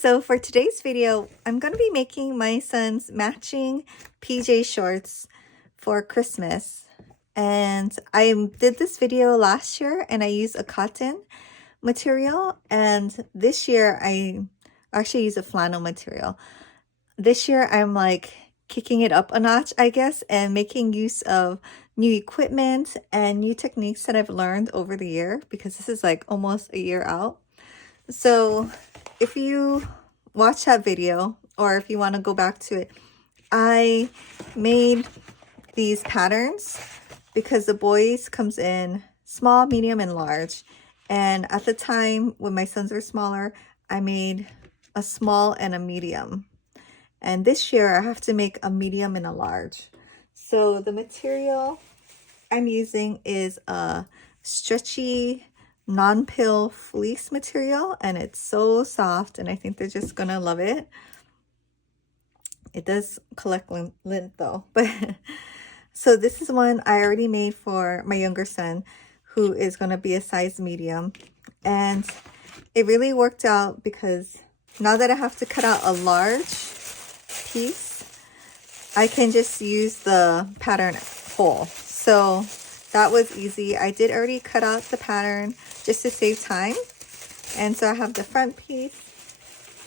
So for today's video, I'm going to be making my son's matching PJ shorts for Christmas. And I did this video last year and I used a cotton material. And this year I actually used a flannel material. This year I'm like kicking it up a notch, I guess, and making use of new equipment and new techniques that I've learned over the year, because this is like almost a year out. So if you watch that video, or if you want to go back to it, I made these patterns because the boys comes in small, medium, and large. And at the time when my sons were smaller, I made a small and a medium. And this year I have to make a medium and a large. So the material I'm using is a stretchy non-pill fleece material, and it's so soft, and I think they're just gonna love it. It does collect lint though, but so this is one I already made for my younger son, who is gonna be a size medium, and it really worked out because now that I have to cut out a large piece, I can just use the pattern whole. So that was easy. I did already cut out the pattern just to save time. And so I have the front piece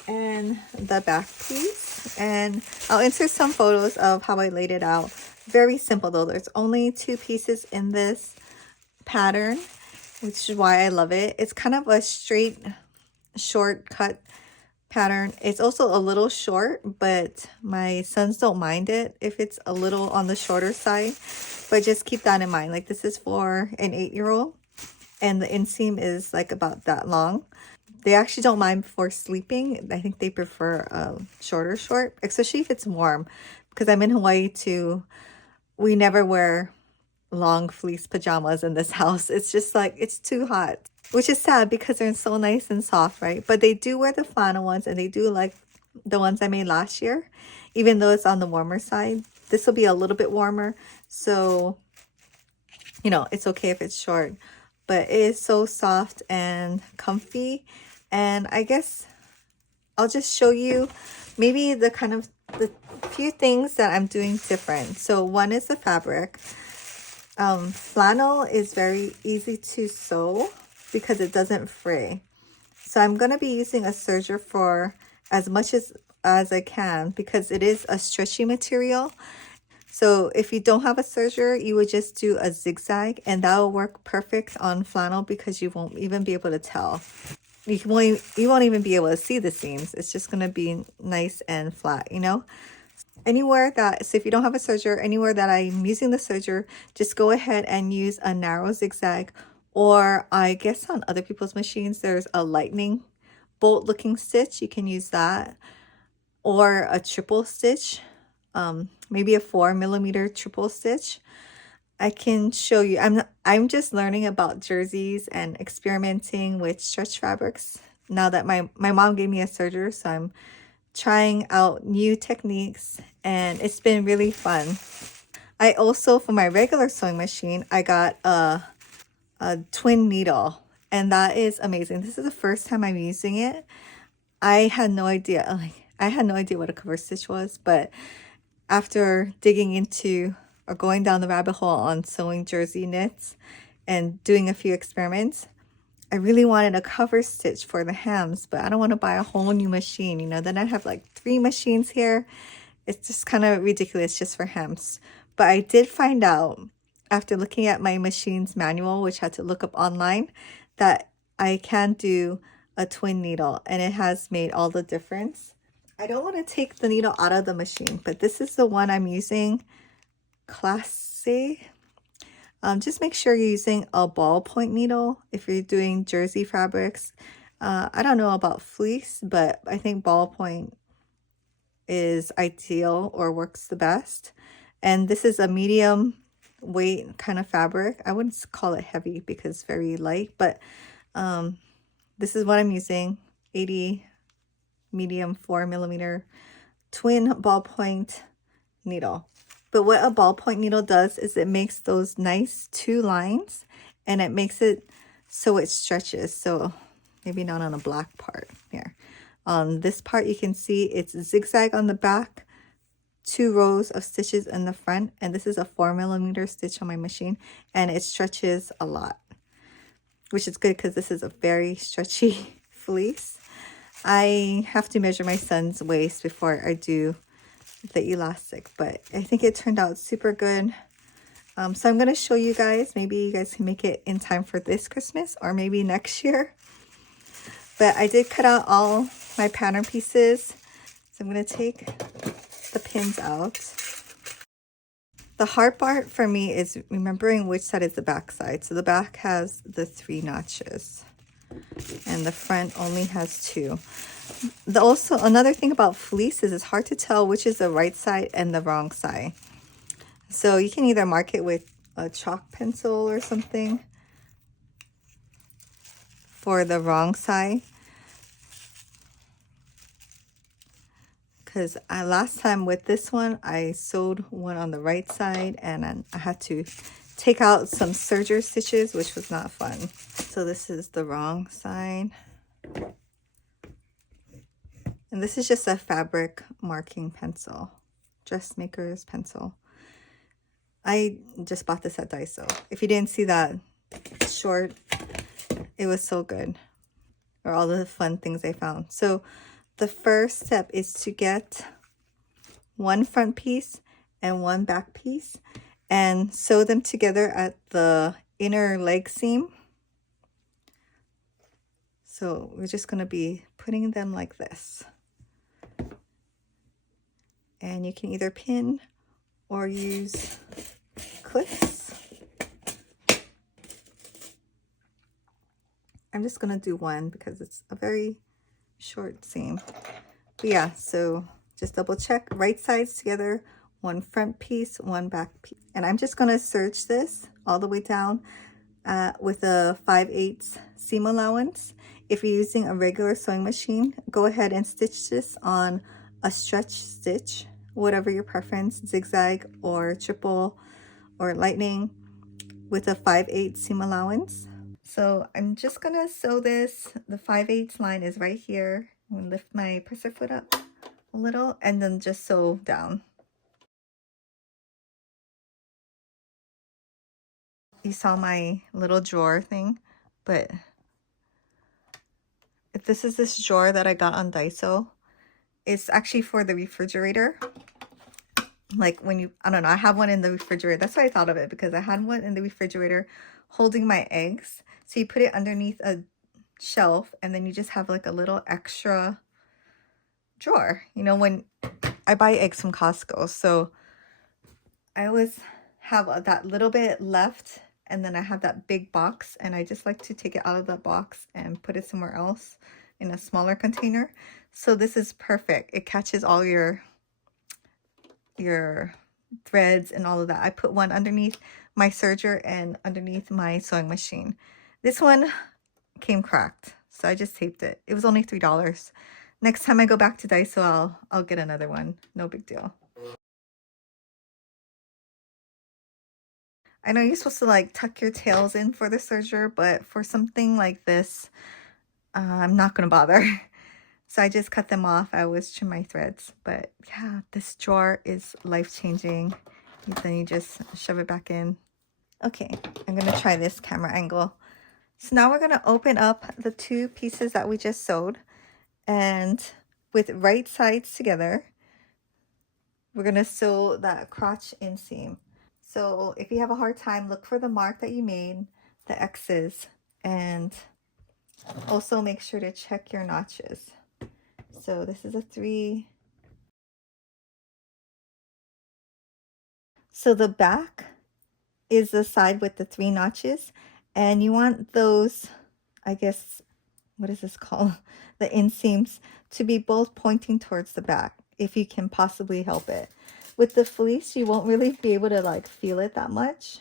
and the back piece. And I'll insert some photos of how I laid it out. Very simple though. There's only 2 pieces in this pattern, which is why I love it. It's kind of a straight, short cut pattern. It's also a little short, but my sons don't mind it if it's a little on the shorter side. But just keep that in mind. Like, this is for an 8-year-old, and the inseam is like about that long. They actually don't mind for sleeping. I think they prefer a shorter short, especially if it's warm, because I'm in Hawaii too. We never wear long fleece pajamas in this house. It's just like, it's too hot, which is sad because they're so nice and soft, right? But they do wear the flannel ones, and they do like the ones I made last year, even though it's on the warmer side. This will be a little bit warmer, so you know, it's okay if it's short, but it is so soft and comfy. And I guess I'll just show you maybe the few things that I'm doing different. So one is the fabric. Flannel is very easy to sew because it doesn't fray. So I'm going to be using a serger for as much as I can, because it is a stretchy material. So if you don't have a serger, you would just do a zigzag, and that will work perfect on flannel because you won't even be able to tell. You won't even be able to see the seams. It's just going to be nice and flat, you know? So if you don't have a serger, anywhere that I'm using the serger, just go ahead and use a narrow zigzag, or I guess on other people's machines, there's a lightning bolt looking stitch. You can use that, or a triple stitch, maybe a 4mm triple stitch. I can show you. I'm just learning about jerseys and experimenting with stretch fabrics now that my mom gave me a serger, so I'm trying out new techniques, and it's been really fun. I also, for my regular sewing machine, I got a twin needle, and that is amazing. This is the first time I'm using it. I had no idea. I had no idea what a cover stitch was, but after digging into or going down the rabbit hole on sewing jersey knits and doing a few experiments, I really wanted a cover stitch for the hems, but I don't want to buy a whole new machine, you know. Then I have like 3 machines here. It's just kind of ridiculous just for hems. But I did find out after looking at my machine's manual, which I had to look up online, that I can do a twin needle, and it has made all the difference. I don't want to take the needle out of the machine, but this is the one I'm using, Class A. Just make sure you're using a ballpoint needle if you're doing jersey fabrics. I don't know about fleece, but I think ballpoint is ideal or works the best. And this is a medium weight kind of fabric. I wouldn't call it heavy because it's very light, but this is what I'm using, 80 medium 4mm twin ballpoint needle. But what a ballpoint needle does is it makes those nice 2 lines, and it makes it so it stretches. So maybe not on a black part here, On this part, you can see it's zigzag on the back, 2 rows of stitches in the front, and this is a 4mm stitch on my machine, and it stretches a lot, which is good because this is a very stretchy fleece. I have to measure my son's waist before I do the elastic, but I think it turned out super good. So I'm going to show you guys. Maybe you guys can make it in time for this Christmas or maybe next year. But I did cut out all my pattern pieces. So I'm going to take the pins out. The hard part for me is remembering which side is the back side. So the back has the 3 notches and the front only has 2. Also, another thing about fleece is it's hard to tell which is the right side and the wrong side. So you can either mark it with a chalk pencil or something for the wrong side. Because last time with this one, I sewed one on the right side and I had to take out some serger stitches, which was not fun. So this is the wrong side. And this is just a fabric marking pencil, dressmaker's pencil. I just bought this at Daiso. If you didn't see that short, it was so good. Or all the fun things I found. So the first step is to get 1 front piece and 1 back piece and sew them together at the inner leg seam. So we're just going to be putting them like this. And you can either pin or use clips. I'm just going to do 1 because it's a very short seam. But yeah, so just double check right sides together, 1 front piece, 1 back piece. And I'm just going to serge this all the way down with a 5/8 seam allowance. If you're using a regular sewing machine, go ahead and stitch this on a stretch stitch, whatever your preference, zigzag or triple or lightning, with a 5/8 seam allowance. So I'm just gonna sew this. The 5/8 line is right here. I'm gonna lift my presser foot up a little and then just sew down. You saw my little drawer thing, but if this is this drawer that I got on Daiso, it's actually for the refrigerator. Like when you, I don't know, I have one in the refrigerator. That's why I thought of it, because I had one in the refrigerator holding my eggs. So you put it underneath a shelf and then you just have like a little extra drawer. You know, when I buy eggs from Costco, so I always have that little bit left and then I have that big box and I just like to take it out of that box and put it somewhere else in a smaller container. So this is perfect. It catches all your threads and all of that. I put one underneath my serger and underneath my sewing machine. This one came cracked, so I just taped it. It was only $3. Next time I go back to Daiso, I'll get another one. No big deal. I know you're supposed to like tuck your tails in for the serger, but for something like this, I'm not gonna bother. So I just cut them off. I always trim my threads. But yeah, this drawer is life-changing. Then you just shove it back in. Okay, I'm gonna try this camera angle. So now we're gonna open up the 2 pieces that we just sewed, and with right sides together, we're gonna sew that crotch inseam. So if you have a hard time, look for the mark that you made, the X's, and also make sure to check your notches. So this is a 3. So the back is the side with the 3 notches, and you want those, I guess, what is this called? The inseams to be both pointing towards the back, if you can possibly help it. With the fleece, you won't really be able to like feel it that much.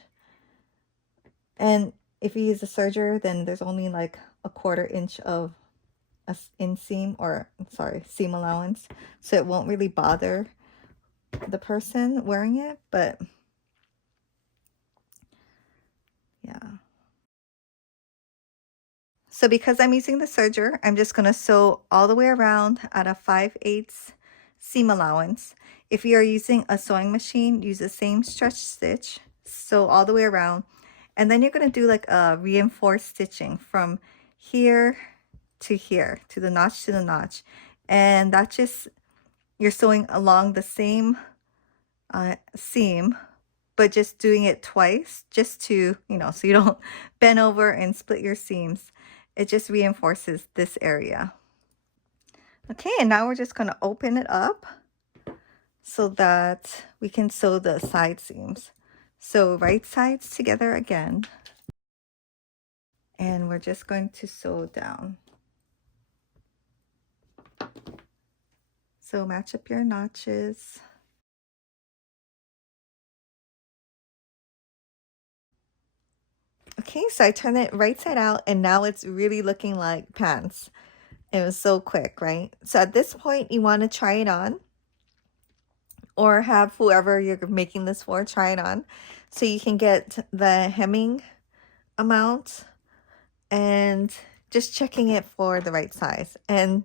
And if you use a serger, then there's only like a 1/4 inch of a inseam, or sorry, seam allowance, so it won't really bother the person wearing it. But yeah, So because I'm using the serger, I'm just going to sew all the way around at a 5/8 seam allowance. If you are using a sewing machine, use the same stretch stitch, sew all the way around, and then you're going to do like a reinforced stitching from here to the notch, and that just, you're sewing along the same seam, but just doing it twice, just to, you know, so you don't bend over and split your seams. It just reinforces this area. Okay, and now we're just going to open it up so that we can sew the side seams. So right sides together again, and we're just going to sew down. So match up your notches. Okay, so I turned it right side out, and now it's really looking like pants. It was so quick, right? So at this point, you want to try it on, or have whoever you're making this for try it on, so you can get the hemming amount and just checking it for the right size. And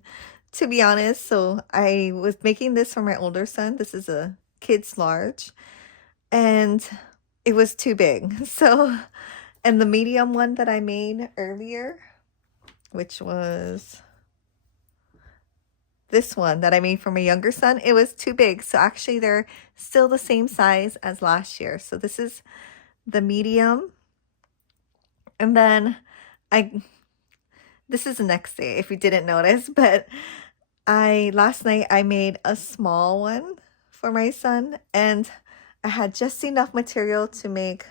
to be honest, so I was making this for my older son. This is a kid's large, and it was too big. So, and the medium one that I made earlier, which was this one that I made for my younger son, it was too big. So actually they're still the same size as last year. So this is the medium. And then this is the next day if you didn't notice, but last night I made a small one for my son, and I had just enough material to make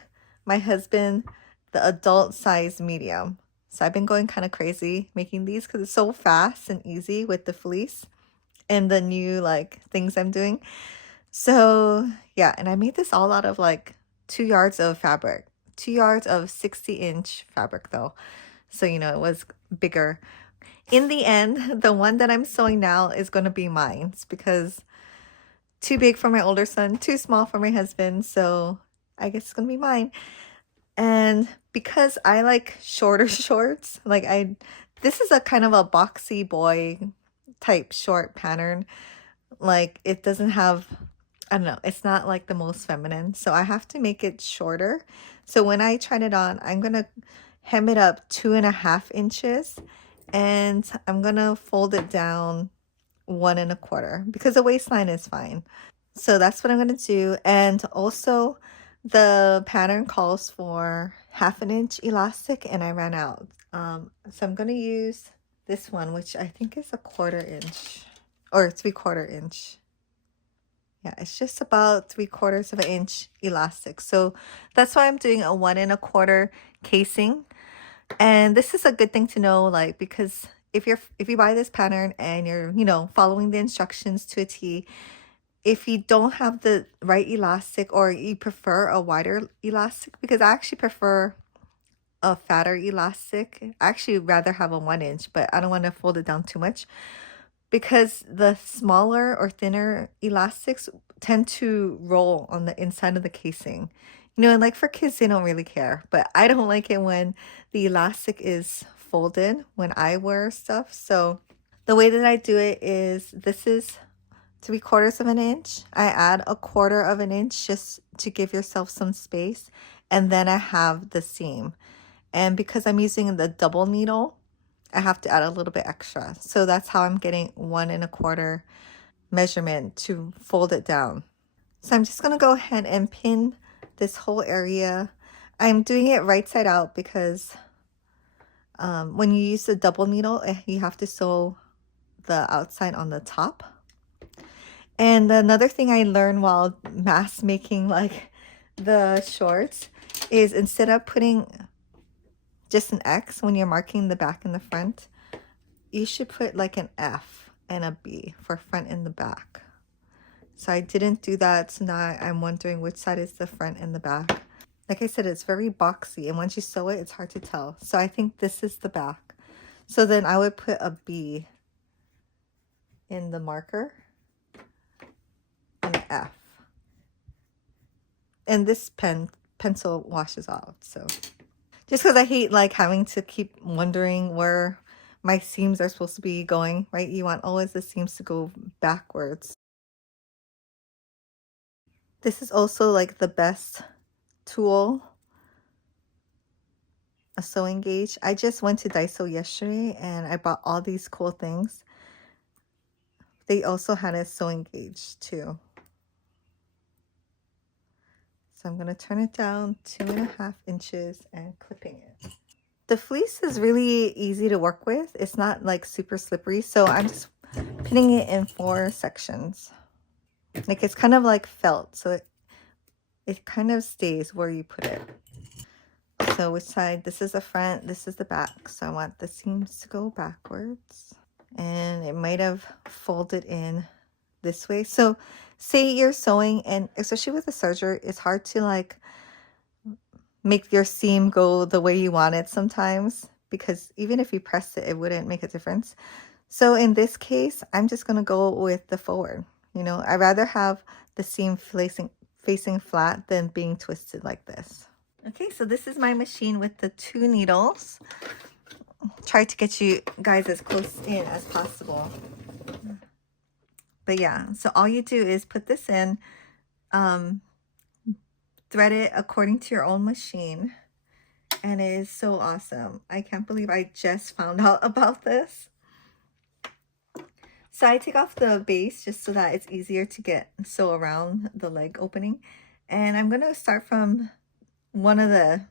my husband the adult size medium. So I've been going kind of crazy making these because it's so fast and easy with the fleece and the new like things I'm doing. So yeah, and I made this all out of like 2 yards of fabric, 2 yards of 60-inch fabric though. So, you know, it was bigger. In the end, the one that I'm sewing now is going to be mine. It's because too big for my older son, too small for my husband. So I guess it's going to be mine. And because I like shorter shorts, like this is a kind of a boxy boy type short pattern. Like it doesn't have, I don't know, it's not like the most feminine. So I have to make it shorter. So when I tried it on, I'm going to hem it up 2.5 inches, and I'm going to fold it down 1.25 because the waistline is fine. So that's what I'm going to do. And also the pattern calls for 1/2 inch elastic, and I ran out. So I'm going to use this one, which I think is 1/4 inch or 3/4 inch. Yeah, it's just about 3/4 inch elastic. So that's why I'm doing a 1.25 casing. And this is a good thing to know, like, because if you buy this pattern and you're, you know, following the instructions to a T, if you don't have the right elastic, or you prefer a wider elastic, because I actually prefer a fatter elastic. I actually rather have a 1 inch, but I don't want to fold it down too much, because the smaller or thinner elastics tend to roll on the inside of the casing. You know, and like for kids, they don't really care, but I don't like it when the elastic is folded when I wear stuff. So the way that I do it is, this is 3/4 inch. I add 1/4 inch just to give yourself some space, and then I have the seam. And because I'm using the double needle, I have to add a little bit extra. So that's how I'm getting 1.25 measurement to fold it down. So I'm just going to go ahead and pin this whole area. I'm doing it right side out because when you use the double needle, you have to sew the outside on the top. And another thing I learned while mass making like the shorts is, instead of putting just an X when you're marking the back and the front, you should put like an F and a B for front and the back. So I didn't do that, so now I'm wondering which side is the front and the back. Like I said, it's very boxy, and once you sew it, it's hard to tell. So I think this is the back. So then I would put a B in the marker and an F. And this pencil washes out, so. Just because I hate like having to keep wondering where my seams are supposed to be going, right? You want always the seams to go backwards. This is also like the best tool, a sewing gauge. I just went to Daiso yesterday and I bought all these cool things. They also had a sewing gauge too. So I'm going to turn it down 2.5 inches and clipping it. The fleece is really easy to work with. It's not like super slippery. So I'm just pinning it in 4 sections. Like it's kind of like felt. So it kind of stays where you put it. So which side? This is the front, this is the back. So I want the seams to go backwards. And it might have folded in this way. So say you're sewing, and especially with a serger, it's hard to like make your seam go the way you want it sometimes, because even if you press it, it wouldn't make a difference. So in this case, I'm just going to go with the forward. You know, I'd rather have the seam facing flat than being twisted like this. Okay, so this is my machine with the 2 needles. Try to get you guys as close in as possible. But yeah, so all you do is put this in, thread it according to your own machine, and it is so awesome. I can't believe I just found out about this. So I take off the base just so that it's easier to sew around the leg opening. And I'm going to start from one of the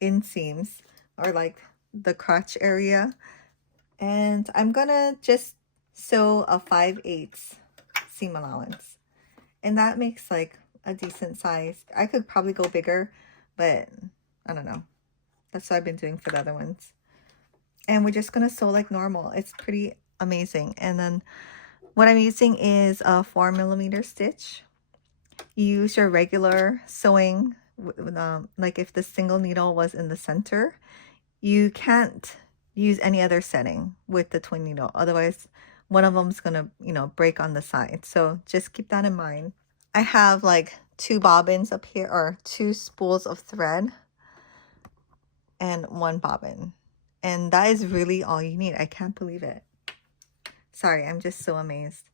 inseams, or like the crotch area. And I'm going to just sew a 5/8 seam allowance. And that makes like a decent size. I could probably go bigger, but I don't know. That's what I've been doing for the other ones. And we're just going to sew like normal. It's pretty amazing. And then what I'm using is a 4mm stitch. You use your regular sewing, like if the single needle was in the center. You can't use any other setting with the twin needle. Otherwise, one of them's going to, you know, break on the side. So just keep that in mind. I have like 2 bobbins up here, or 2 spools of thread and 1 bobbin. And that is really all you need. I can't believe it. Sorry, I'm just so amazed.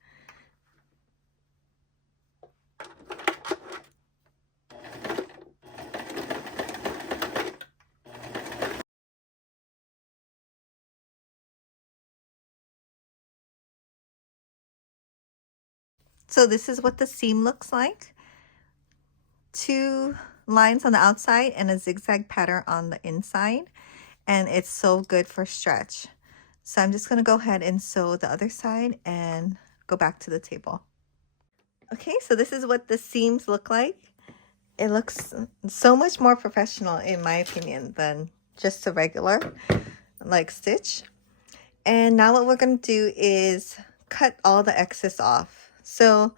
So this is what the seam looks like. 2 lines on the outside and a zigzag pattern on the inside. And it's so good for stretch. So I'm just going to go ahead and sew the other side and go back to the table. Okay, so this is what the seams look like. It looks so much more professional in my opinion than just a regular like stitch. And now what we're going to do is cut all the excess off. So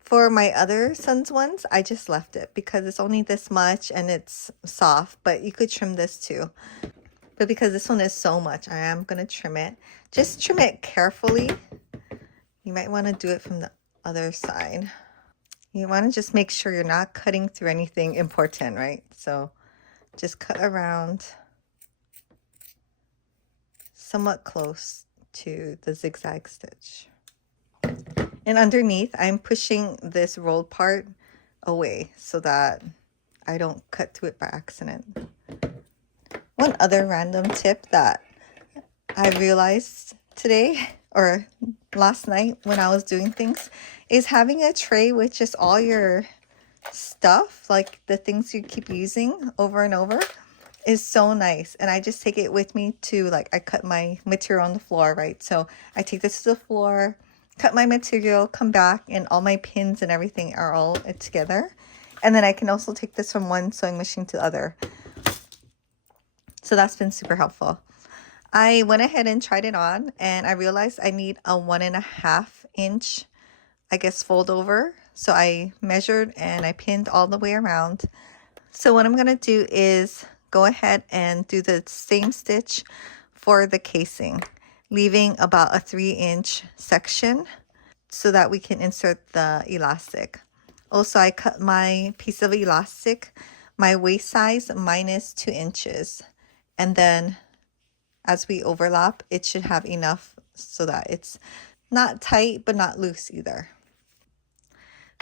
for my other son's ones, I just left it because it's only this much and it's soft, but you could trim this too. But because this one is so much, I am going to trim it. Just trim it carefully. You might want to do it from the other side. You want to just make sure you're not cutting through anything important, right? So just cut around somewhat close to the zigzag stitch. And underneath, I'm pushing this rolled part away so that I don't cut through it by accident. One other random tip that I realized today or last night when I was doing things is having a tray with just all your stuff, like the things you keep using over and over, is so nice. And I just take it with me to, like, I cut my material on the floor, right? So I take this to the floor, cut my material, come back, and all my pins and everything are all together. And then I can also take this from one sewing machine to the other. So that's been super helpful. I went ahead and tried it on, and I realized I need a 1.5 inch, I guess, fold over. So I measured and I pinned all the way around. So what I'm going to do is go ahead and do the same stitch for the casing, leaving about a 3-inch section so that we can insert the elastic. Also, I cut my piece of elastic my waist size minus 2 inches. And then as we overlap, it should have enough so that it's not tight but not loose either.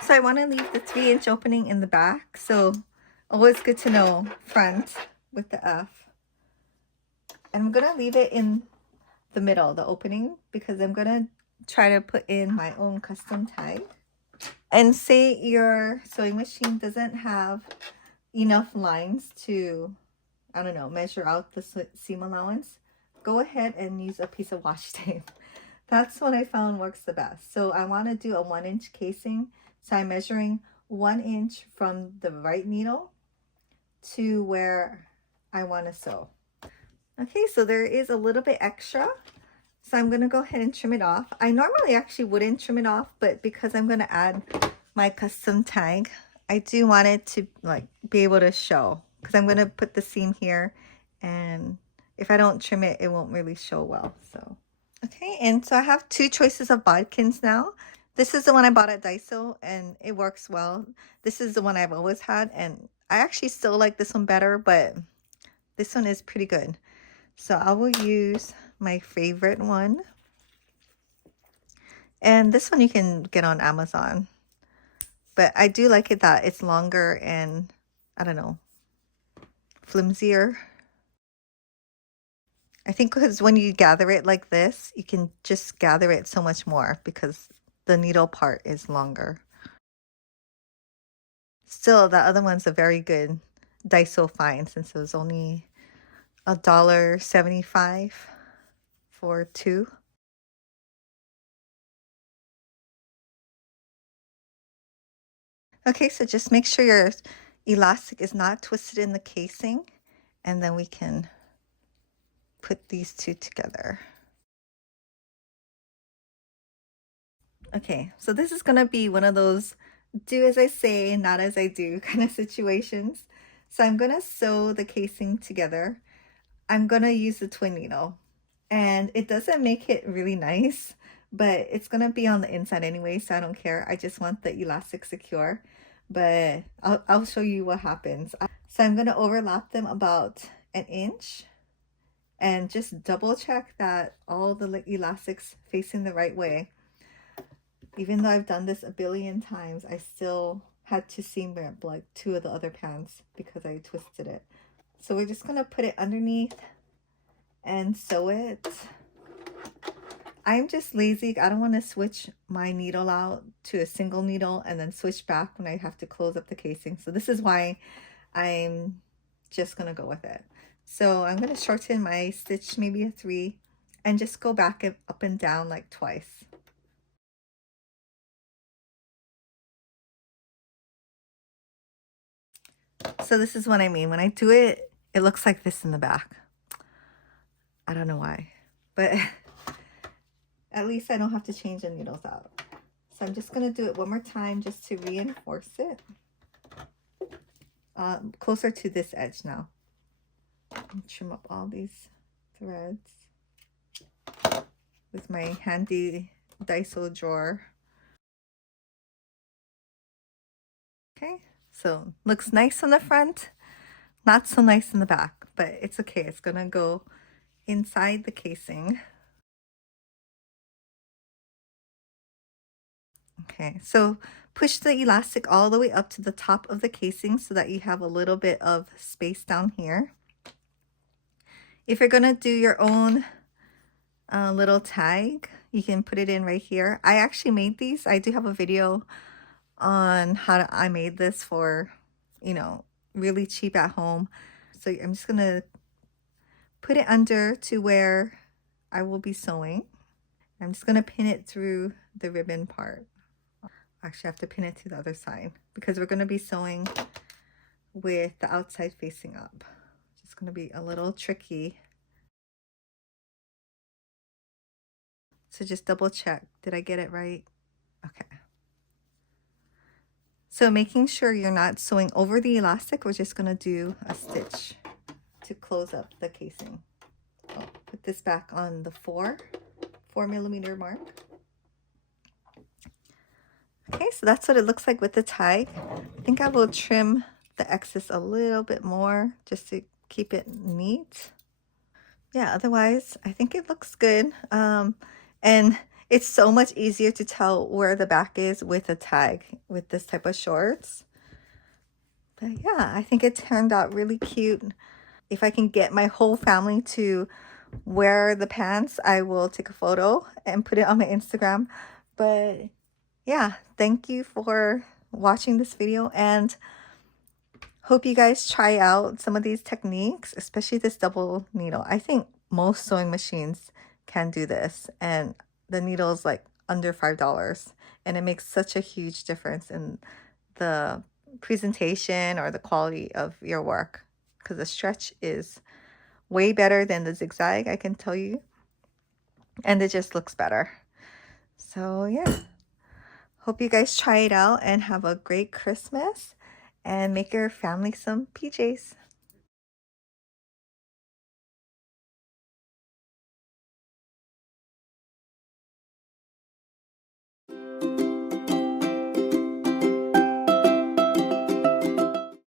So I want to leave the 3-inch opening in the back. So always good to know front with the F. And I'm going to leave it in the middle, the opening, because I'm going to try to put in my own custom tag. And say your sewing machine doesn't have enough lines to, I don't know, measure out the seam allowance, go ahead and use a piece of washi tape. That's what I found works the best. So I want to do a 1-inch casing. So I'm measuring 1 inch from the right needle to where I want to sew. Okay, so there is a little bit extra. So I'm going to go ahead and trim it off. I normally actually wouldn't trim it off, but because I'm going to add my custom tag, I do want it to like be able to show, because I'm going to put the seam here, and if I don't trim it, it won't really show well. So okay, and so I have 2 choices of bodkins now. This is the one I bought at Daiso and it works well. This is the one I've always had, and I actually still like this one better, but this one is pretty good. So I will use my favorite one. And this one you can get on Amazon. But I do like it that it's longer and, I don't know, flimsier. I think because when you gather it like this, you can just gather it so much more because the needle part is longer. Still, the other one's a very good Daiso find since it was only $1.75 for 2. Okay, so just make sure your elastic is not twisted in the casing, and then we can put these 2 together. Okay, so this is going to be one of those do as I say, not as I do kind of situations. So I'm going to sew the casing together. I'm going to use the twin needle, and it doesn't make it really nice, but it's going to be on the inside anyway, so I don't care. I just want the elastic secure, but I'll show you what happens. So I'm going to overlap them about 1 inch and just double check that all the elastics facing the right way. Even though I've done this a billion times, I still had to seam rip like 2 of the other pants because I twisted it. So we're just going to put it underneath and sew it. I'm just lazy. I don't want to switch my needle out to a single needle and then switch back when I have to close up the casing. So this is why I'm just going to go with it. So I'm going to shorten my stitch maybe a 3 and just go back and up and down like twice. So this is what I mean. When I do it, it looks like this in the back. I don't know why, but at least I don't have to change the needles out. So I'm just going to do it one more time just to reinforce it. Closer to this edge now. And trim up all these threads with my handy Daiso drawer. Okay, so looks nice on the front, not so nice in the back, but it's okay. It's going to go inside the casing. Okay, so push the elastic all the way up to the top of the casing so that you have a little bit of space down here. If you're going to do your own little tag, you can put it in right here. I actually made these. I do have a video on how I made this for, you know, really cheap at home. So I'm just going to put it under to where I will be sewing. I'm just going to pin it through the ribbon part. Actually, I have to pin it to the other side because we're going to be sewing with the outside facing up. It's going to be a little tricky. So just double check. Did I get it right? Okay. So making sure you're not sewing over the elastic, we're just going to do a stitch to close up the casing. I'll put this back on the 4 millimeter mark. Okay, so that's what it looks like with the tag. I think I will trim the excess a little bit more just to keep it neat. Yeah, otherwise I think it looks good. And it's so much easier to tell where the back is with a tag with this type of shorts. But yeah, I think it turned out really cute. If I can get my whole family to wear the pants, I will take a photo and put it on my Instagram. But yeah, thank you for watching this video, and hope you guys try out some of these techniques, especially this double needle. I think most sewing machines can do this, and the needle is like under $5, and it makes such a huge difference in the presentation or the quality of your work, because the stretch is way better than the zigzag, I can tell you, and it just looks better. So yeah, hope you guys try it out and have a great Christmas and make your family some PJs.